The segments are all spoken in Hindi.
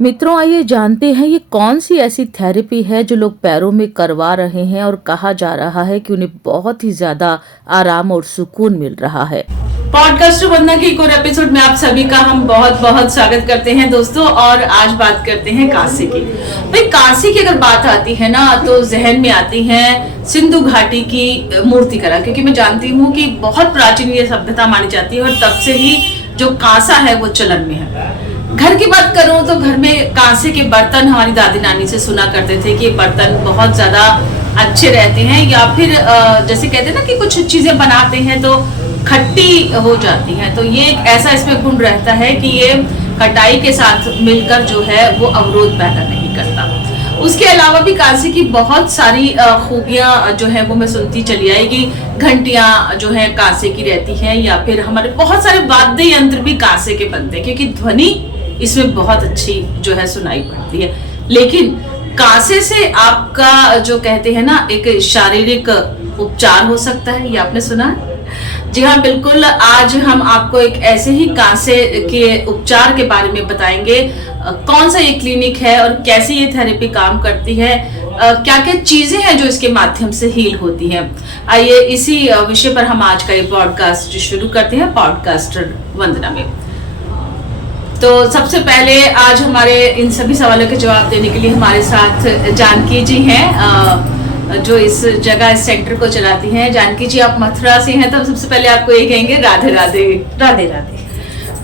मित्रों, आइए जानते हैं ये कौन सी ऐसी थेरेपी है जो लोग पैरों में करवा रहे हैं और कहा जा रहा है कि उन्हें बहुत ही ज्यादा आराम और सुकून मिल रहा है। पॉडकास्ट वंदना के एक और एपिसोड में आप सभी का हम बहुत बहुत स्वागत करते हैं दोस्तों। और आज बात करते हैं काशी की। भाई, काशी की अगर बात आती है ना तो जहन में आती है सिंधु घाटी की मूर्तिकला, क्योंकि मैं जानती हूँ कि बहुत प्राचीन ये सभ्यता मानी जाती है और तब से ही जो कांसा है वो चलन में है। घर की बात करूं तो घर में कांसे के बर्तन हमारी दादी नानी से सुना करते थे कि ये बर्तन बहुत ज्यादा अच्छे रहते हैं, या फिर जैसे कहते हैं ना कि कुछ चीजें बनाते हैं तो खट्टी हो जाती हैं, तो ये एक ऐसा इसमें गुण रहता है कि ये कटाई के साथ मिलकर जो है वो अवरोध पैदा नहीं करता। उसके अलावा भी कांसे की बहुत सारी खूबियां जो है वो मैं सुनती चली आएगी। घंटियां जो है कांसे की रहती हैं, या फिर हमारे बहुत सारे वाद्य यंत्र भी कांसे के बनते हैं, क्योंकि ध्वनि इसमें बहुत अच्छी जो है सुनाई पड़ती है। लेकिन कांसे से आपका जो कहते हैं ना एक शारीरिक उपचार हो सकता है, ये आपने सुना है? जी हाँ, बिल्कुल। आज हम आपको एक ऐसे ही कांसे के उपचार के बारे में बताएंगे। कौन सा ये क्लिनिक है और कैसे ये थेरेपी काम करती है, क्या क्या चीजें हैं जो इसके माध्यम से हील होती हैं। आइए इसी विषय पर हम आज का ये पॉडकास्ट शुरू करते हैं पॉडकास्टर वंदना में। तो सबसे पहले आज हमारे इन सभी सवालों के जवाब देने के लिए हमारे साथ जानकी जी हैं, जो इस जगह इस सेंटर को चलाती हैं। जानकी जी, आप मथुरा से हैं, तो सबसे पहले आपको ये कहेंगे राधे राधे। राधे राधे।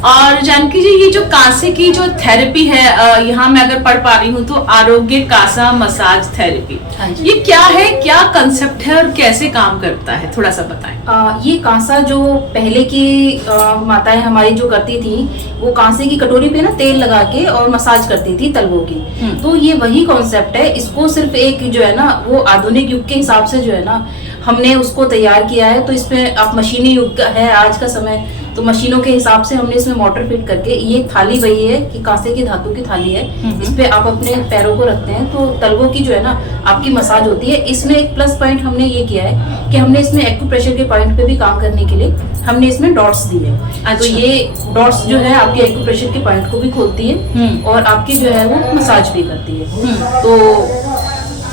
और जानकी जी, ये जो कांसे की जो थेरेपी है, यहाँ मैं अगर पढ़ पा रही हूँ तो आरोग्य कांसा मसाज थेरेपी, ये क्या है, क्या कंसेप्ट है और कैसे काम करता है, थोड़ा सा बताएं। ये कांसा जो पहले की माताएं हमारी जो करती थी, वो कांसे की कटोरी पे ना तेल लगा के और मसाज करती थी तलवों की। तो ये वही कॉन्सेप्ट है। इसको सिर्फ एक जो है ना वो आधुनिक युग के हिसाब से जो है ना हमने उसको तैयार किया है। तो इसमें अब मशीनी युग है आज का समय, तो मशीनों के हिसाब से हमने इसमें मोटर फिट करके, ये थाली वही है कि कांसे की धातु की थाली है, इस पे आप अपने पैरों को रखते हैं तो तलवों की जो है ना आपकी मसाज होती है। इसमें एक प्लस पॉइंट हमने ये किया है कि हमने इसमें एक्यूप्रेशर के पॉइंट पे भी काम करने के लिए हमने इसमें डॉट्स दिए हैं। अच्छा। तो ये डॉट्स जो है आपके एक्यूप्रेशर के पॉइंट को भी खोलती है और आपकी जो है वो मसाज भी करती है। तो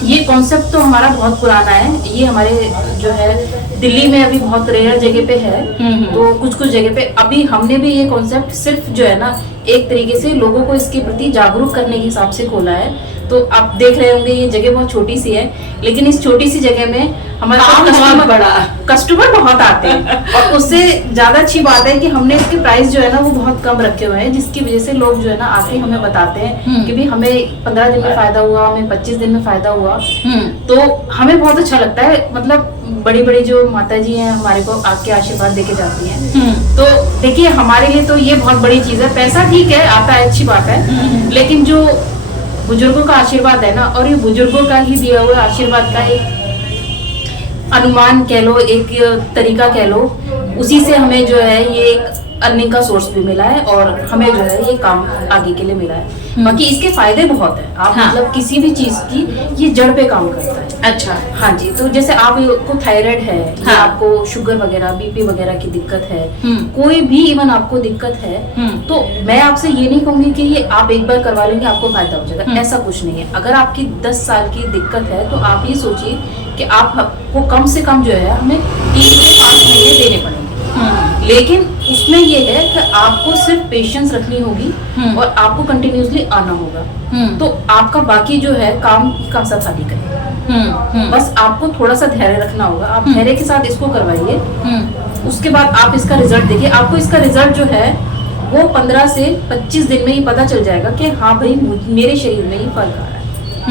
ये कॉन्सेप्ट तो हमारा बहुत पुराना है। ये हमारे जो है दिल्ली में अभी बहुत रेयर जगह पे है, तो कुछ कुछ जगह पे अभी हमने भी ये कॉन्सेप्ट सिर्फ जो है ना एक तरीके से लोगों को इसके प्रति जागरूक करने के हिसाब से खोला है। तो आप देख रहे होंगे ये जगह बहुत छोटी सी है, लेकिन इस छोटी सी जगह में हमारे कस्टमर बहुत आते हैं। और उससे ज्यादा अच्छी बात है कि हमने इसके प्राइस जो है ना वो बहुत कम रखे हुए हैं, जिसकी वजह से लोग जो है ना आके हमें बताते हैं कि भी हमें 15 दिन में फायदा हुआ, हमें 25 दिन में फायदा हुआ। तो हमें बहुत अच्छा लगता है। मतलब बड़ी बड़ी जो माता जी हैं हमारे को आके आशीर्वाद देके जाती हैं। तो देखिए हमारे लिए तो ये बहुत बड़ी चीज है। पैसा ठीक है, आता है, अच्छी बात है, लेकिन जो बुजुर्गों का आशीर्वाद है ना, और ये बुजुर्गों का ही दिया हुआ आशीर्वाद का एक अनुमान कह लो, एक तरीका कह लो, उसी से हमें जो है ये एक अर्निंग का सोर्स भी मिला है और हमें जो है ये काम आगे के लिए मिला है। बाकी इसके फायदे बहुत है। आप मतलब किसी भी चीज की ये जड़ पे काम करता है। अच्छा। हाँ जी। तो जैसे आपको थायराइड है, या आपको शुगर वगैरह, बीपी वगैरह की दिक्कत है, कोई भी इवन आपको दिक्कत है, तो मैं आपसे ये नहीं कहूंगी कि ये आप एक बार करवा लेंगे आपको फायदा हो जाएगा, ऐसा कुछ नहीं है। अगर आपकी 10 साल की दिक्कत है तो आप ये सोचिए कि आपको कम से कम जो है हमें 3 से 5 महीने देने पड़ेंगे। लेकिन उसमें ये है कि आपको सिर्फ पेशेंस रखनी होगी और आपको कंटिन्यूसली आना होगा। तो आपका बाकी जो है काम कांसा थाली करेगा। बस आपको थोड़ा सा धैर्य रखना होगा। आप धैर्य के साथ इसको करवाइए। उसके बाद आप इसका रिजल्ट देखिए। आपको इसका रिजल्ट जो है वो 15 से 25 दिन में ही पता चल जाएगा कि हाँ भाई मेरे शरीर में ही फर्क आ रहा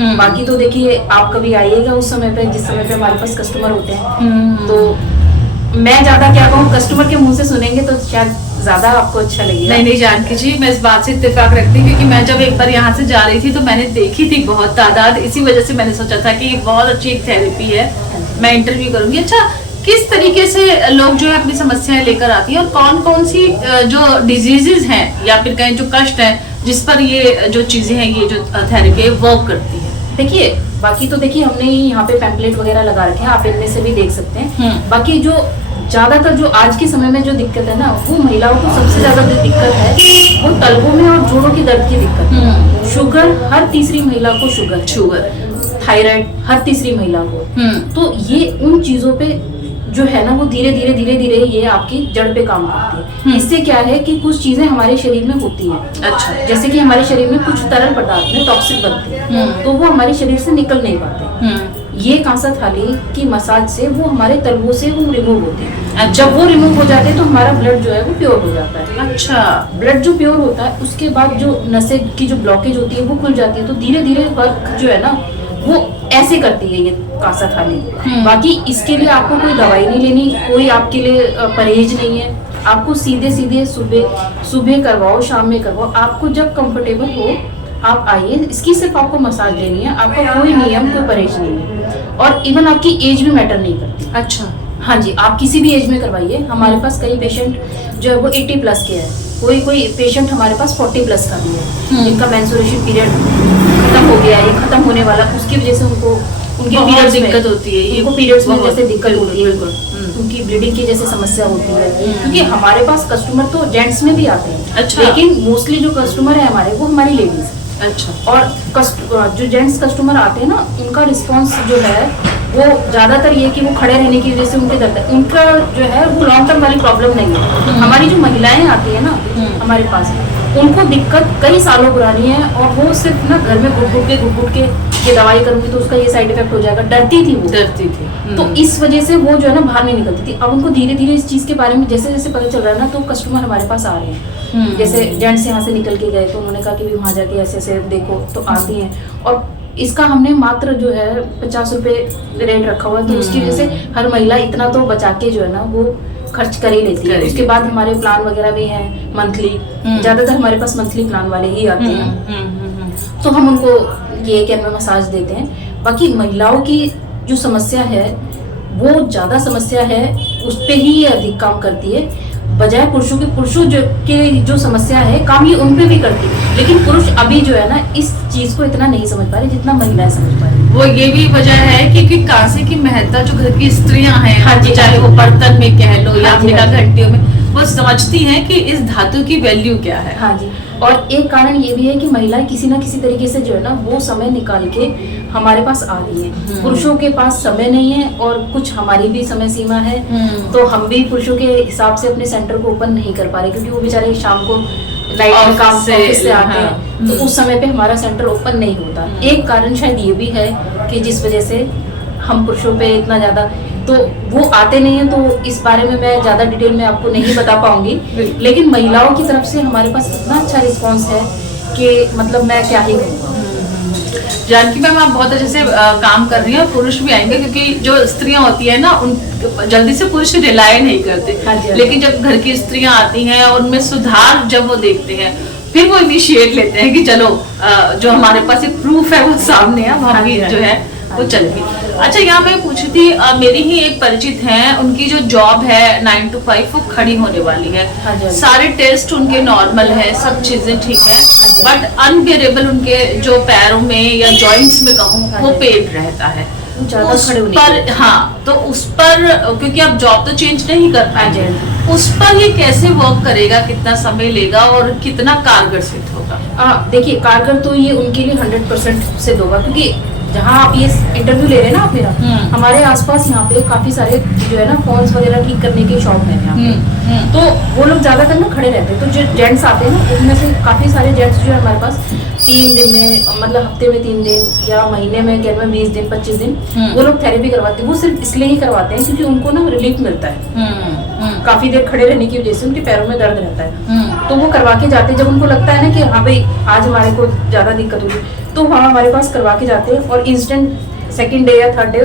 है। बाकी तो देखिए आप कभी आइएगा उस समय पे जिस समय पे हमारे पास कस्टमर होते हैं। तो मैं ज्यादा क्या कहूँ, कस्टमर के मुंह से सुनेंगे तो शायद ज्यादा आपको अच्छा लगेगा। नहीं जानकी जी, मैं इस बात से इत्तेफाक रखती हूँ, क्योंकि मैं जब एक बार यहाँ से जा रही थी तो मैंने देखी थी बहुत तादाद, इसी वजह से मैंने सोचा था कि ये बहुत अच्छी एक थेरेपी है, मैं इंटरव्यू करूंगी। अच्छा, किस तरीके से लोग जो है अपनी समस्याएं लेकर आती हैं और कौन कौन सी जो डिजीजेज हैं या फिर कहीं जो कष्ट है जिस पर ये जो चीजें हैं, ये जो थेरेपी है वर्क करती है? देखिए बाकी तो देखिए हमने यहाँ पे पैम्पलेट वगैरह लगा रखे हैं, आप इनमें से भी देख सकते हैं। बाकी जो ज्यादातर जो आज के समय में जो दिक्कत है ना, वो महिलाओं को सबसे ज्यादा जो दिक्कत है वो तलवों में और जोड़ों की दर्द की दिक्कत है। शुगर हर तीसरी महिला को शुगर, थायराइड हर तीसरी महिला को। तो ये उन चीजों पे जो है ना वो धीरे धीरे ये आपकी जड़ पे काम करती है। इससे क्या है कि कुछ चीजें हमारे शरीर में होती हैं। अच्छा। जैसे कि हमारे शरीर में कुछ तरल पदार्थ में टॉक्सिक बनते हैं, तो वो हमारे शरीर से निकल नहीं पाते। ये कांसा थाली की मसाज से वो हमारे तलवों से वो रिमूव होते हैं। जब वो रिमूव हो जाते हैं तो हमारा ब्लड जो है वो प्योर हो जाता है। अच्छा। ब्लड जो प्योर होता है उसके बाद जो नसें की जो ब्लॉकेज होती है वो खुल जाती है। तो धीरे धीरे वर्क जो है ना वो ऐसे करती है ये कांसा थाली। बाकी इसके लिए आपको कोई दवाई नहीं लेनी, कोई आपके लिए परहेज नहीं है। आपको सीधे सुबह करवाओ, शाम में करवाओ, आपको जब कंफर्टेबल हो आप आइए। इसकी सिर्फ आपको मसाज लेनी है, आपका कोई नियम कोई परहेज नहीं है। और इवन आपकी एज भी मैटर नहीं करती। अच्छा। हाँ जी, आप किसी भी एज में करवाइए। हमारे पास कई पेशेंट जो है वो 80 प्लस के हैं, कोई पेशेंट हमारे पास 40 प्लस का भी है, जिनका मेंस्ट्रुएशन पीरियड खत्म हो गया है, खत्म होने वाला, उसकी वजह से उनके पीरियड्स में दिक्कत होती है। उनको पीरियड्स में जैसे दिक्कत होती है, उनकी ब्लीडिंग की जैसे समस्या होती है। क्योंकि हमारे पास कस्टमर तो जेंट्स में भी आते हैं। अच्छा। लेकिन मोस्टली जो कस्टमर है हमारे वो हमारी लेडीज। अच्छा। और जो जेंट्स कस्टमर आते हैं ना उनका रिस्पांस जो है वो ज्यादातर ये कि वो खड़े रहने की वजह से उनके दर्द, उनका जो है वो लॉन्ग टर्म वाली प्रॉब्लम नहीं है। हमारी जो महिलाएं आती है ना हमारे पास, उनको दिक्कत कई सालों पुरानी है और वो सिर्फ ना घर में घुट घुट के ये दवाई करूंगी तो उसका ये साइड इफेक्ट हो जाएगा, डरती थी। तो इस वजह से वो जो है ना बाहर नहीं निकलती थी। अब उनको धीरे धीरे इस चीज के बारे में जैसे जैसे पता चल रहा है ना तो कस्टमर हमारे पास आ रहे हैं। जैसे जेंट्स यहाँ से निकल के गए तो उन्होंने कहा कि भी वहाँ जाके ऐसे ऐसे देखो, तो आती हैं। और इसका हमने मात्र जो है 50 रुपए रेट रखा हुआ है, तो उसकी वजह से हर महिला इतना तो बचा के जो है ना वो खर्च कर ही लेती है। उसके बाद हमारे प्लान वगैरह भी हैं मंथली, ज्यादातर हमारे पास मंथली प्लान वाले ही आते हैं। तो हम उनको ये कि हमें मसाज देते हैं। बाकी महिलाओं की जो समस्या है वो ज्यादा समस्या है, उस पे ही ये अधिक काम करती है बजाय पुरुषों जो समस्या है काम ये उन पे भी करती है। लेकिन पुरुष अभी जो है ना इस चीज को इतना नहीं समझ पा रहे जितना महिलाएं समझ पा रही। वो ये भी वजह है क्योंकि कांसे की महत्ता जो घर की स्त्रियां हैं, हाँ जी, चाहे वो बर्तन में कह लो या हाँ जी, निकाह घंटियों में, वो समझती हैं कि इस धातु की वैल्यू क्या है। हाँ जी। और एक कारण ये भी है कि महिलाएं किसी ना किसी तरीके से जो है ना वो समय निकाल के हमारे पास आ रही है। पुरुषों के पास समय नहीं है और कुछ हमारी भी समय सीमा है, तो हम भी पुरुषों के हिसाब से अपने सेंटर को ओपन नहीं कर पा रहे क्योंकि वो बेचारे शाम को नाइट में काम से आते हैं, तो उस समय पे हमारा सेंटर ओपन नहीं होता। एक कारण शायद ये भी है कि जिस वजह से हम पुरुषों पे इतना ज्यादा तो वो आते नहीं है, तो इस बारे में मैं ज्यादा डिटेल में आपको नहीं बता पाऊंगी। लेकिन महिलाओं की तरफ से हमारे पास इतना अच्छा रिस्पांस है कि मतलब मैं क्या ही कहूँगा। जानकी मैम आप बहुत अच्छे से काम कर रही हैं और पुरुष भी आएंगे क्योंकि जो स्त्रियां होती है ना उन जल्दी से पुरुष रिलाय नहीं करते। हाँ जी, लेकिन जब घर की स्त्रियां आती हैं और उनमें सुधार जब वो देखते हैं फिर वो इनिशिएट लेते हैं कि चलो जो हमारे पास एक प्रूफ है वो सामने है, हम भी जो है वो चलेगी। अच्छा, यहाँ मैं पूछी थी मेरी ही एक परिचित हैं, उनकी जो जॉब है 9 to 5 वो खड़ी होने वाली है। हाँ सारे टेस्ट उनके नॉर्मल है, सब चीजें ठीक है, बट अनबेरेबल उनके जो पैरों में या जॉइंट्स में कहूँ वो पेन रहता है। उस पर हाँ, तो उस पर क्योंकि आप जॉब तो चेंज नहीं कर पाएंगे, उस पर ये कैसे वर्क करेगा, कितना समय लेगा और कितना कारगर सिद्ध होगा? देखिए कारगर तो ये उनके लिए 100% सिद्ध होगा क्योंकि जहाँ आप ये इंटरव्यू ले रहे हैं ना आप मेरा, हमारे आसपास यहाँ पे काफी सारे जो है ना फोन्स वगैरह ठीक करने के शॉप है यहाँ पे। तो वो लोग ज्यादातर ना खड़े रहते हैं, तो जो जेंट्स आते हैं ना उनमें से काफी सारे जेंट्स जो है हमारे पास 3 दिन में मतलब हफ्ते में 3 दिन या महीने में 20 दिन 25 दिन वो लोग थेरेपी करवाते हैं। वो सिर्फ इसलिए ही करवाते हैं क्योंकि उनको ना रिलीफ मिलता है। काफी देर खड़े रहने की वजह से उनके पैरों में दर्द रहता है, तो वो करवा के जाते हैं। जब उनको लगता है ना कि हाँ भाई आज हमारे को ज्यादा दिक्कत होगी तो वहाँ हमारे पास करवा के जाते हैं। और इंस्टेंट सेकंड डे या थर्ड डे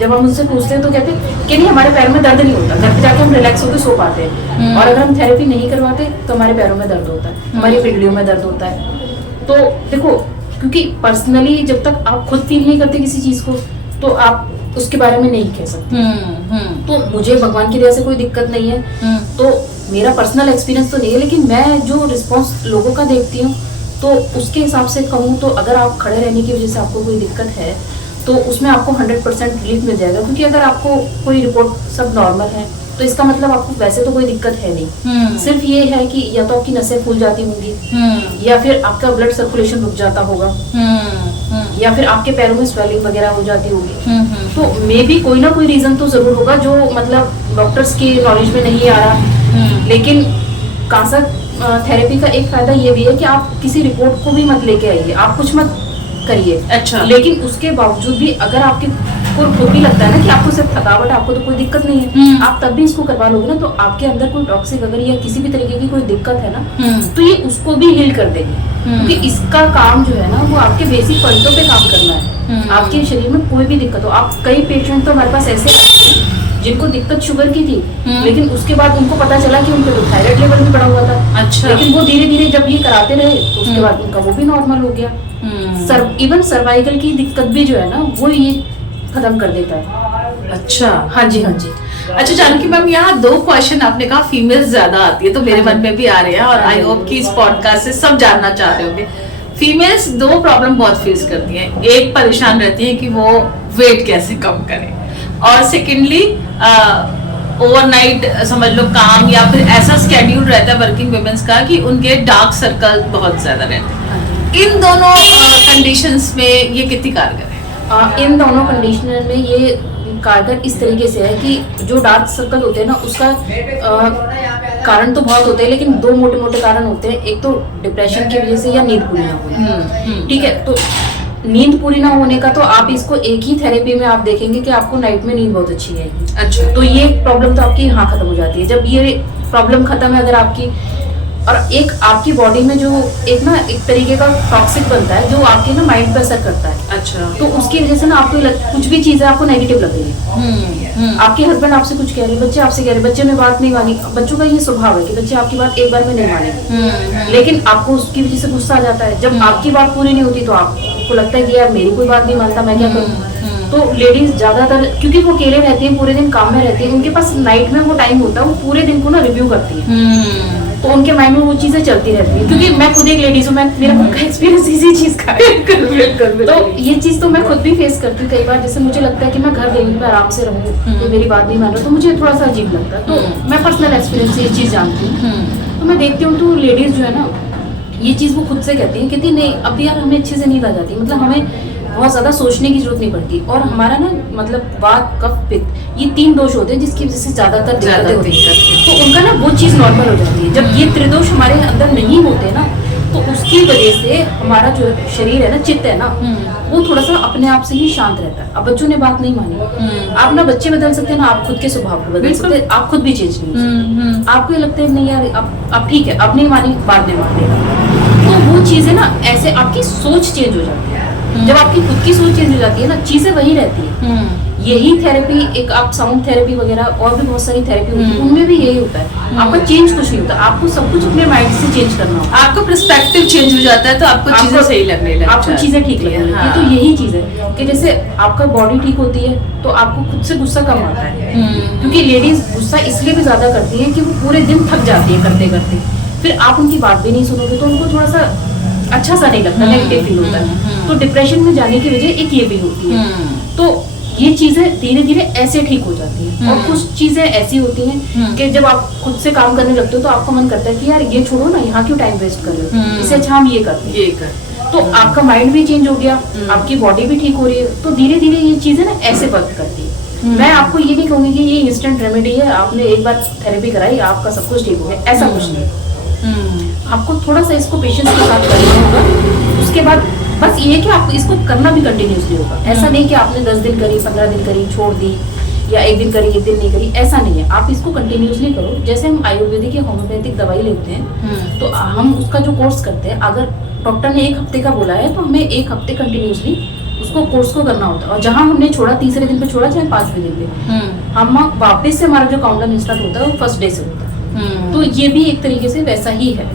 जब हम उनसे पूछते हैं तो कहते हैं कि नहीं हमारे पैर में दर्द नहीं होता, घर पे जाके हम रिलैक्स होकर सो पाते हैं। और अगर हम थेरेपी नहीं करवाते तो हमारे पैरों में दर्द होता है, हमारी पिंडलियों में दर्द होता है। तो देखो क्योंकि पर्सनली जब तक आप खुद फील नहीं करते किसी चीज को तो आप उसके बारे में नहीं कह सकते। तो मुझे भगवान की दया से कोई दिक्कत नहीं है, तो मेरा पर्सनल एक्सपीरियंस तो नहीं है, लेकिन मैं जो रिस्पॉन्स लोगों का देखती हूँ तो उसके हिसाब से कहूँ तो अगर आप खड़े रहने की वजह से आपको कोई दिक्कत है तो उसमें आपको 100% रिलीफ मिल जाएगा। क्योंकि अगर आपको कोई रिपोर्ट सब नॉर्मल है तो इसका मतलब आपको वैसे तो कोई दिक्कत है नहीं, सिर्फ ये है कि या तो आपकी नसें फूल जाती होंगी या फिर आपका ब्लड सर्कुलेशन रुक जाता होगा या फिर आपके पैरों में स्वेलिंग वगैरह हो जाती होगी। तो मे बी कोई ना कोई रीजन तो जरूर होगा जो मतलब डॉक्टर्स की नॉलेज में नहीं आ रहा। लेकिन कांसा थेरेपी का एक फायदा ये भी है कि आप किसी रिपोर्ट को भी मत लेके आइए, आप कुछ मत करिए। अच्छा। लेकिन उसके बावजूद भी अगर आपके को खुद भी लगता है ना कि आपको सिर्फ थकावट, आपको तो कोई दिक्कत नहीं है, आप तब भी इसको करवा लोगे ना, तो आपके अंदर कोई टॉक्सिक अगर या किसी भी तरीके की कोई दिक्कत है ना, तो ये उसको भी हील कर देगी। क्योंकि इसका काम जो है ना वो आपके बेसिक पॉइंटों पे काम करना है। आपके शरीर में कोई भी दिक्कत हो, आप कई पेशेंट तो हमारे पास ऐसे आते हैं जिनको दिक्कत शुगर की थी, लेकिन उसके बाद उनको पता चला कि उनका तो थायराइड लेवल भी बढ़ा हुआ था। अच्छा। लेकिन वो धीरे धीरे जब ये कराते रहे तो उसके बाद उनका वो भी नॉर्मल हो गया। इवन सर्वाइकल की दिक्कत भी जो है ना वो ये खत्म कर देता है। अच्छा। हाँ जी, हाँ जी। अच्छा जानकी मैम, यहाँ 2 क्वेश्चन आपने कहा फीमेल ज्यादा आती है, तो मेरे मन में भी आ रहे हैं और आई होप कि इस पॉडकास्ट से सब जानना चाह रहे होंगे। फीमेल्स 2 प्रॉब्लम बहुत फेस करती हैं। एक परेशान रहती है कि वो वेट कैसे कम करें, और सेकेंडली ओवरनाइट समझ लो काम या फिर ऐसा स्केड्यूल रहता है वर्किंग वुमेन्स का कि उनके डार्क सर्कल बहुत ज्यादा रहते हैं। इन दोनों कंडीशंस में ये कितनी कारगर है? इन दोनों कंडीशनर में ये कारगर इस तरीके से है कि जो डार्क सर्कल होते हैं ना उसका कारण तो बहुत होते हैं, लेकिन 2 मोटे मोटे कारण होते हैं। एक तो डिप्रेशन की वजह से या नींद पूरी ना होने। ठीक है, तो नींद पूरी ना होने का तो आप इसको एक ही थेरेपी में आप देखेंगे कि आपको नाइट में नींद बहुत अच्छी आएगी। अच्छा। तो ये प्रॉब्लम तो आपकी यहाँ खत्म हो जाती है। जब ये प्रॉब्लम खत्म है अगर आपकी, और एक आपकी बॉडी में जो एक ना एक तरीके का टॉक्सिक बनता है जो आपके ना माइंड पे असर करता है। अच्छा। तो उसकी वजह से ना आपको कुछ भी चीजें आपको नेगेटिव लगेगी। आपके हस्बैंड आपसे कुछ कह रहे हैं, बच्चे आपसे कह रहे हैं, बच्चे में बात नहीं मानी। बच्चों का ये स्वभाव है कि बच्चे आपकी बात एक बार में नहीं मानेंगे, लेकिन आपको उसकी वजह से गुस्सा आ जाता है। जब आपकी बात पूरी नहीं होती तो आपको लगता है कि यार मेरी कोई बात नहीं मानता, मैं क्या करूँ। तो लेडीज ज्यादातर क्योंकि वो अकेले रहती हैं, पूरे दिन काम में रहती है, उनके पास नाइट में वो टाइम होता है, वो पूरे दिन को ना रिव्यू करती है। तो उनके माइंड में वो चीजें चलती रहती है। क्योंकि मैं खुद एक लेडीज हूँ, मेरा खुद का एक्सपीरियंस इसी चीज का है। तो ये चीज तो मैं खुद भी फेस करती हूँ कई बार। जैसे मुझे लगता है कि मैं घर गई हूँ, मैं आराम से रहूँ, तो मेरी बात नहीं मान रहा, तो मुझे थोड़ा सा अजीब लगता है। तो मैं पर्सनल एक्सपीरियंस से ये चीज जानती हूँ। तो मैं देखती हूँ तो लेडीज जो है ना ये चीज वो खुद से कहती है नहीं अब यार हमें अच्छे से नींद आ जाती, मतलब हमें बहुत ज्यादा सोचने की जरूरत नहीं पड़ती। और हमारा ना मतलब वात कफ पित्त ये 3 दोष होते हैं जिसकी वजह से ज्यादातर दिक्कतें होती हैं। तो उनका ना वो चीज नॉर्मल हो जाती है। जब ये त्रिदोष हमारे अंदर नहीं होते ना तो उसकी वजह से हमारा जो शरीर है ना, चित्त है ना, वो थोड़ा सा अपने आप से ही शांत रहता है। अब बच्चों ने बात नहीं मानी, आप ना बच्चे बदल सकते हैं ना आप खुद के स्वभाव को बदल सकते हैं, आप खुद भी चेंज नहीं हो सकते। आपको ये लगता है नहीं यार अब ठीक है, अब नहीं मानी बाद में मान लेगा। तो वो चीजें ना ऐसे आपकी सोच चेंज हो जाती है। जब आपकी खुद की सोच चेंज हो जाती है ना, चीजें वही रहती है। यही थेरेपी एक आप साउंड थेरेपी वगैरह और भी बहुत सारी थेरेपी होती है, उनमें भी यही होता है। आपका चेंज कुछ नहीं होता, आपको सब कुछ अपने माइंड से चेंज करना होता है। आपका पर्सपेक्टिव चेंज हो जाता है तो आपको चीजें सही लगने लगती है, आपको चीजें ठीक लगने लगती है। तो यही चीज है कि जैसे आपका बॉडी ठीक होती है तो आपको खुद से गुस्सा कम आता है। क्योंकि लेडीज गुस्सा इसलिए भी ज्यादा करती है कि वो पूरे दिन थक जाती है करते करते, फिर आप उनकी बात भी नहीं सुनोगे तो उनको थोड़ा सा अच्छा सा नहीं लगता, नेगेटिव फील होता है। तो डिप्रेशन में जाने की वजह एक ये भी होती है। तो ये चीजें धीरे धीरे ऐसे ठीक हो जाती हैं। और कुछ चीजें ऐसी होती हैं कि जब आप खुद से काम करने लगते हो तो आपको मन करता है कि यार ये छोड़ो ना, यहाँ क्यों टाइम वेस्ट कर रहे हो, इससे अच्छा हम ये करते हैं। तो आपका माइंड भी चेंज हो गया, आपकी बॉडी भी ठीक हो रही है। तो धीरे धीरे ये चीजें ना ऐसे वर्क करती है। मैं आपको ये नहीं कहूंगी कि ये इंस्टेंट रेमेडी है, आपने एक बार थेरेपी कराई आपका सब कुछ ठीक हो गया, ऐसा कुछ नहीं। आपको थोड़ा सा इसको पेशेंस के साथ करना होगा। उसके बाद बस ये है कि आपको इसको करना भी कंटिन्यूसली होगा। ऐसा नहीं कि आपने 10 दिन करी, 15 दिन करी, छोड़ दी, या 1 दिन करी 1 दिन नहीं करी, ऐसा नहीं है। आप इसको कंटिन्यूसली करो। जैसे हम आयुर्वेदिक या होम्योपैथिक दवाई लेते हैं तो हम उसका जो कोर्स करते हैं, अगर डॉक्टर ने 1 हफ्ते का बोला है तो हमें 1 हफ्ते कंटिन्यूसली उसको कोर्स को करना होता है। और जहाँ हमने छोड़ा, तीसरे दिन पे छोड़ा चाहे 5वें दिन पे, हम वापस से हमारा जो काउंटडाउन स्टार्ट होता है वो फर्स्ट डे से होता है। तो ये भी एक तरीके से वैसा ही है।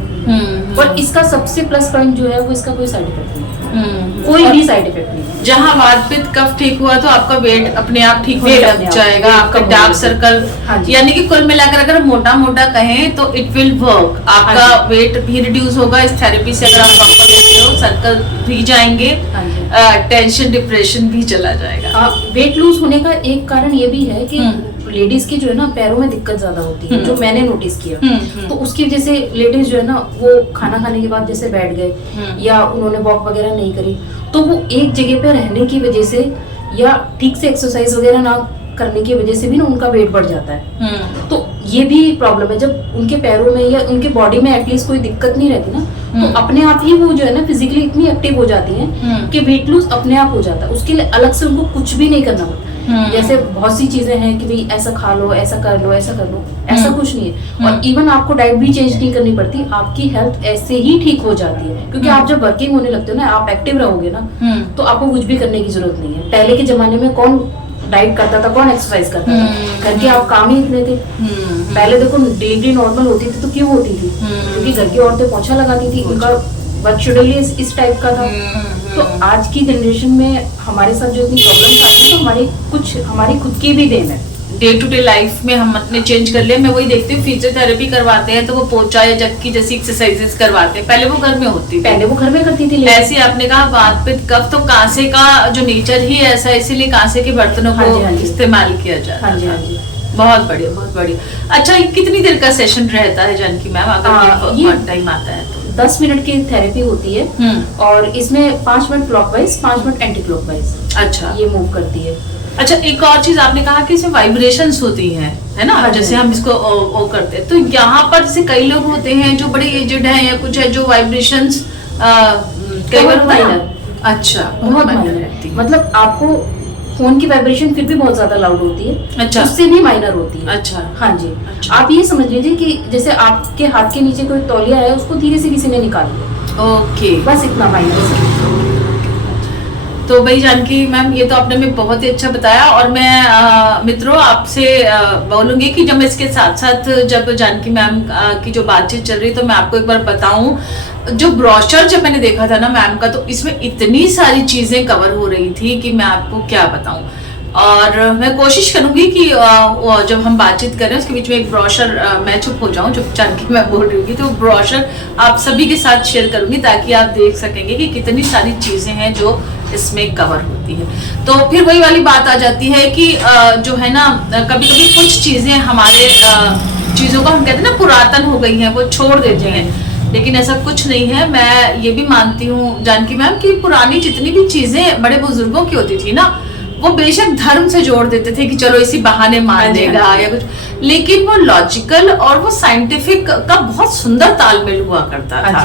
और इसका सबसे प्लस पॉइंट जो है वो इसका कोई साइड इफेक्ट नहीं, कोई भी साइड इफेक्ट नहीं। जहाँ वात पित्त कफ ठीक हुआ तो आपका वेट अपने आप ठीक होने लग जाएगा, आपका डार्क सर्कल, यानी कि कुल मिलाकर अगर मोटा मोटा कहें तो इट विल वर्क। आपका वेट भी रिड्यूस होगा इस थेरेपी से अगर आप प्रॉपर लेते हो, सर्कल भी जाएंगे, टेंशन डिप्रेशन भी चला जाएगा। वेट लूज होने का एक कारण ये भी है कि लेडीज की जो है ना पैरों में दिक्कत ज्यादा होती है, जो मैंने नोटिस किया। हम्म। तो उसकी वजह से लेडीज जो है ना वो खाना खाने के बाद जैसे बैठ गए या उन्होंने वॉक वगैरह नहीं करी, तो वो एक जगह पे रहने की वजह से या ठीक से एक्सरसाइज वगैरह ना करने की वजह से भी ना उनका वेट बढ़ जाता है। तो ये भी प्रॉब्लम है, जब उनके पैरों में या उनके बॉडी में एटलीस्ट कोई दिक्कत नहीं रहती ना, तो अपने आप ही वो जो है ना फिजिकली इतनी एक्टिव हो जाती हैं कि वेट लूज अपने आप हो जाता है। उसके लिए अलग से उनको कुछ भी नहीं करना पड़ता। जैसे बहुत सी चीजें हैं कि भाई ऐसा खा लो, ऐसा कर लो, ऐसा कर लो, ऐसा कुछ नहीं है। और इवन आपको डाइट भी चेंज नहीं करनी पड़ती, आपकी हेल्थ ऐसे ही ठीक हो जाती है। क्योंकि आप जब वर्किंग होने लगते हो ना, आप एक्टिव रहोगे ना, तो आपको कुछ भी करने की जरूरत नहीं है। पहले के जमाने में कौन डाइट करता था, कौन एक्सरसाइज करता था? घर के आप काम ही इतने थे। पहले देखो डिलीवरी नॉर्मल होती थी तो क्यों होती थी? क्योंकि घर की औरतें पोछा लगाती थी, उनका वर्क शेड्यूल इस टाइप का था। तो आज की जनरेशन में हमारे साथ जो इतनी प्रॉब्लम्स आती है, तो हमारी खुद की भी देन है। डे टू डे लाइफ में हम अपने चेंज कर लिया। मैं वही देखती हूँ, फिजियोथेरेपी करवाते हैं तो वो पोचा या जबकि जैसी एक्सरसाइजेस करवाते हैं, पहले वो घर में होती थी। पहले वो घर में करती थी। ऐसे आपने कहा बात पे कब, तो कांसे का जो नेचर ही ऐसा, इसीलिए कांसे के बर्तनों को इस्तेमाल किया जाता है। बहुत बढ़िया, बहुत बढ़िया। अच्छा, कितनी देर का सेशन रहता है जानकी मैम, अगर ये टाइम आता है तो? 10 मिनट की थेरेपी होती है और इसमें 5 minute clockwise, 5 minute anti clockwise अच्छा ये मूव करती है। अच्छा, एक और चीज आपने कहा कि इसमें वाइब्रेशंस होती हैं, है ना? जैसे हम इसको ओ करते हैं, तो यहाँ पर जैसे कई लोग होते हैं जो बड़े एजेड हैं या कुछ है, जो वाइब्रेशंस कई बार माइनर। अच्छा, बहुत माइनर रहती है। मतलब आपको फोन की वाइब्रेशन फिर भी बहुत ज्यादा लाउड होती है। अच्छा, उससे भी माइनर होती है। अच्छा, हाँ जी। अच्छा। आप ये समझ लीजिए कि जैसे आपके हाथ के नीचे कोई तौलिया है, उसको धीरे से किसी ने निकाल लिया, ओके, बस इतना माइनर है। तो भाई जानकी मैम, ये तो आपने में बहुत ही अच्छा बताया। और मैं मित्रों आपसे बोलूंगी कि जब मैं इसके साथ साथ जब जानकी मैम की जो बातचीत चल रही, तो मैं आपको एक बार बताऊं, जो ब्रोशर जब मैंने देखा था ना मैम का, तो इसमें इतनी सारी चीजें कवर हो रही थी कि मैं आपको क्या बताऊं। और मैं कोशिश करूंगी कि जब हम बातचीत करें उसके बीच में एक ब्रोशर मैं चुप हो जाऊं, चुप जानकी मैं बोल रही हूँ, तो ब्रोशर आप सभी के साथ शेयर करूंगी ताकि आप देख सकेंगे कि कितनी सारी चीजें हैं जो इसमें कवर होती है। तो फिर वही वाली बात आ जाती है कि जो है ना, कभी कभी कुछ चीजें हमारे चीजों को हम कहते हैं ना पुरातन हो गई हैं, वो छोड़ देते हैं, लेकिन ऐसा कुछ नहीं है। मैं ये भी मानती हूँ जानकी मैम कि पुरानी जितनी भी चीजें बड़े बुजुर्गों की होती थी ना, वो बेशक धर्म से जोड़ देते थे कि चलो इसी बहाने मान लेगा या कुछ, लेकिन वो लॉजिकल और वो साइंटिफिक का बहुत सुंदर तालमेल हुआ करता था,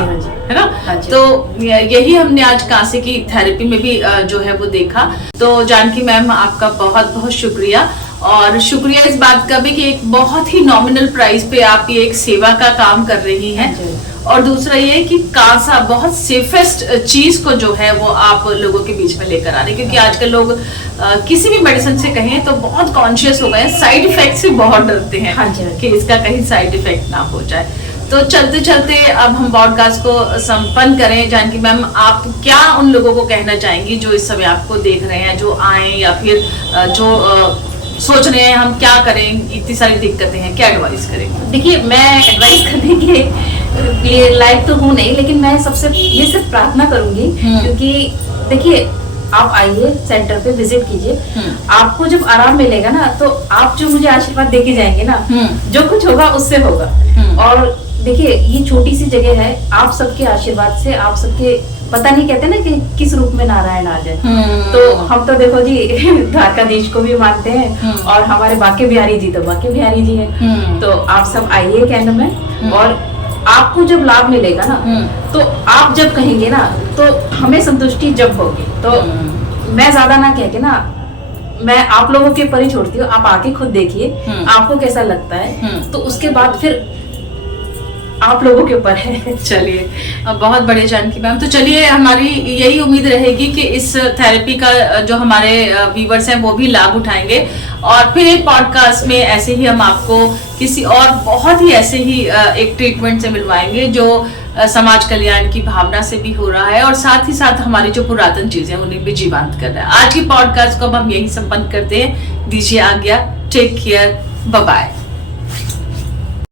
है ना? तो यही हमने आज कांसे की थेरेपी में भी जो है वो देखा। तो जानकी मैम आपका बहुत बहुत शुक्रिया, और शुक्रिया इस बात का भी कि एक बहुत ही नॉमिनल प्राइस पे आप ये एक सेवा का काम कर रही हैं। और दूसरा ये कि कांसा बहुत सेफेस्ट चीज को जो है वो आप लोगों के बीच में लेकर आ रहे हैं, क्योंकि आजकल लोग किसी भी मेडिसिन से कहें तो बहुत कॉन्शियस हो गए हैं, साइड इफेक्ट से बहुत डरते हैं कि इसका कहीं साइड इफेक्ट ना हो जाए। तो चलते चलते अब हम पॉडकास्ट को संपन्न करें। जानकी मैम, आप क्या उन लोगों को कहना चाहेंगी जो इस समय आपको देख रहे हैं, जो आए या फिर जो सोच रहे हैं हम क्या करें, इतनी सारी दिक्कतें हैं, क्या एडवाइस करेंगे? देखिए, मैं एडवाइस करने के लायक तो हूँ नहीं, लेकिन मैं सबसे ये सिर्फ प्रार्थना करूंगी, क्योंकि देखिए आप आइए सेंटर पे विजिट कीजिए, आपको जब आराम मिलेगा ना, तो आप जो मुझे आशीर्वाद देके जाएंगे ना, जो कुछ होगा उससे होगा। और देखिए ये छोटी सी जगह है, आप सबके आशीर्वाद से, आप सबके पता नहीं कहते ना कि किस रूप में नारायण आ जाए, तो हम तो देखो जी द्वारकाधीश को भी मानते हैं, और हमारे बाके बिहारी जी तो बाके बिहारी जी हैं। तो आप सब आइए कैंड में, और आपको जब लाभ मिलेगा ना, तो आप जब कहेंगे ना, तो हमें संतुष्टि जब होगी। तो मैं ज्यादा ना कह के ना, मैं आप लोगों के ऊपर ही छोड़ती हूँ, आप आके खुद देखिए आपको कैसा लगता है, तो उसके बाद फिर आप लोगों के ऊपर है। चलिए, बहुत बढ़िया जानकी मैम। तो चलिए, हमारी यही उम्मीद रहेगी कि इस थेरेपी का जो हमारे व्यूवर्स हैं वो भी लाभ उठाएंगे, और फिर एक पॉडकास्ट में ऐसे ही हम आपको किसी और बहुत ही ऐसे ही एक ट्रीटमेंट से मिलवाएंगे जो समाज कल्याण की भावना से भी हो रहा है, और साथ ही साथ हमारी जो पुरातन चीजें उन्हें भी जीवंत कर रहा है। आज की पॉडकास्ट को अब हम यही संपन्न करते हैं। दीजिए आज्ञा, टेक केयर, बाय बाय।